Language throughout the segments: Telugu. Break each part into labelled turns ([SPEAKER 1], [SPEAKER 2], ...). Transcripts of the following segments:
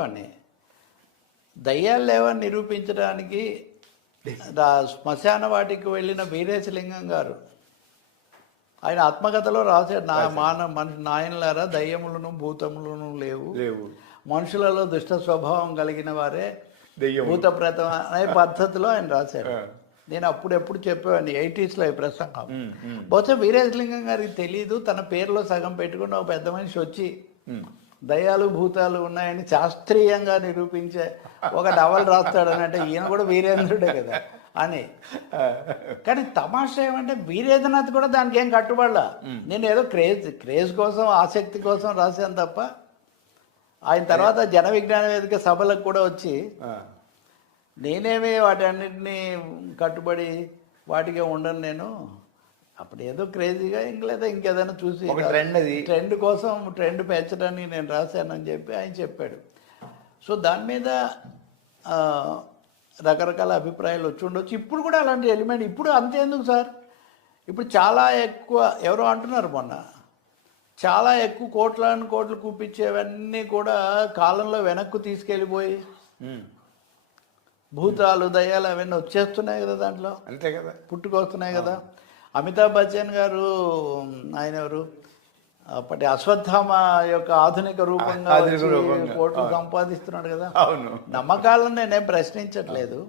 [SPEAKER 1] అని దయ్యాలు లేవని నిరూపించడానికి రా- శ్మశాన వాటికి వెళ్ళిన వీరేశలింగం గారు. ఆయన ఆత్మకథలో రాశాడు నా మాన మనిషి నాయనలారా దయ్యములను భూతములను లేవు.
[SPEAKER 2] లేవు.
[SPEAKER 1] మనుషులలో దుష్ట స్వభావం కలిగిన వారే
[SPEAKER 2] దెయ్యం
[SPEAKER 1] భూత ప్రేతం అనే పద్ధతిలో ఆయన రాశాడు. నేను అప్పుడెప్పుడు చెప్పేవాడిని ఎయిటీస్లో ఈ ప్రసంగం. బహుశా వీరేశలింగం గారికి తెలియదు తన పేరులో సగం పెట్టుకుని ఒక పెద్ద మనిషి వచ్చి
[SPEAKER 2] ఉమ్.
[SPEAKER 1] దయ్యాలు భూతాలు ఉన్నాయని శాస్త్రీయంగా నిరూపించే ఒక నవల రాస్తాడు అని అంటే ఈయన కూడా వీరేంద్రుడే కదా అని. కానీ తమాషా ఏమంటే వీరేంద్రనాథ్ కూడా దానికి ఏం కట్టుబడలా. నేను ఏదో క్రేజ్ క్రేజ్ కోసం ఆసక్తి కోసం రాశాను తప్ప ఆయన తర్వాత జన విజ్ఞాన వేదిక సభలకు కూడా వచ్చి నేనేమి వాటి అన్నింటినీ కట్టుబడి వాటికే ఉండను నేను. అప్పుడు ఏదో క్రేజీగా ఇంక లేదా ఇంకేదైనా చూసి
[SPEAKER 2] trend అది.
[SPEAKER 1] ట్రెండ్ కోసం ట్రెండ్ పెంచడానికి నేను రాశానని చెప్పి ఆయన చెప్పాడు. సో దాని మీద రకరకాల అభిప్రాయాలు వచ్చి ఉండొచ్చు. ఇప్పుడు కూడా అలాంటి ఎలిమెంట్ ఇప్పుడు అంతేందుకు సార్? ఇప్పుడు చాలా ఎక్కువ ఎవరో అంటున్నారు మొన్న చాలా ఎక్కువ కోట్లను కోట్లు కూపించేవన్నీ కూడా కాలంలో వెనక్కు తీసుకెళ్ళిపోయి. భూతాలు దయ్యాలు అవన్నీ వచ్చేస్తున్నాయి కదా దాంట్లో.
[SPEAKER 2] అంతే కదా.
[SPEAKER 1] పుట్టుకొస్తున్నాయి కదా. అమితాబ్ బచ్చన్ గారు ఆయన ఎవరు? అప్పటి అశ్వత్థామ యొక్క ఆధునిక రూపంగా కోట్లు. సంపాదిస్తున్నాడు కదా.
[SPEAKER 2] అవును.
[SPEAKER 1] నమ్మకాలను నేనేం ప్రశ్నించట్లేదు.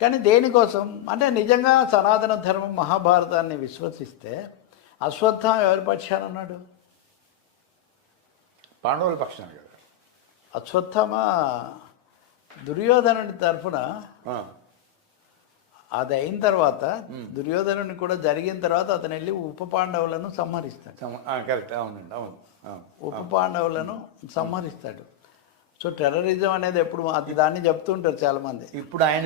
[SPEAKER 1] కానీ దేనికోసం? అంటే నిజంగా సనాతన ధర్మం మహాభారతాన్ని విశ్వసిస్తే అశ్వత్థామ ఎవరి పక్షాన ఉన్నాడు?
[SPEAKER 2] పాండవుల పక్షాన కదా.
[SPEAKER 1] అశ్వత్థామ దుర్యోధనుడి తరఫున అది అయిన తర్వాత దుర్యోధనుని కూడా జరిగిన తర్వాత అతను వెళ్ళి ఉప పాండవులను సంహరిస్తాడు
[SPEAKER 2] కరెక్ట్. అవునండి అవును.
[SPEAKER 1] ఉప పాండవులను సంహరిస్తాడు. సో టెర్రరిజం అనేది ఎప్పుడు అది దాన్ని చెప్తుంటారు చాలా మంది
[SPEAKER 2] ఇప్పుడు ఆయన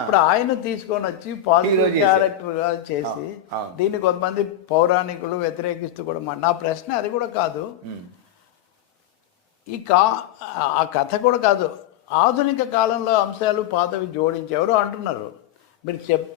[SPEAKER 1] ఇప్పుడు ఆయన తీసుకొని వచ్చి పాజిటివ్
[SPEAKER 2] చేశారు.
[SPEAKER 1] క్యారెక్టర్గా చేసి. దీన్ని కొంతమంది పౌరాణికులు వ్యతిరేకిస్తూ కూడా నా ప్రశ్న అది కూడా కాదు. ఈ కా ఆ కథ కూడా కాదు. ఆధునిక కాలంలో అంశాలు పాతవి జోడించి ఎవరో అంటున్నారు. Birlikte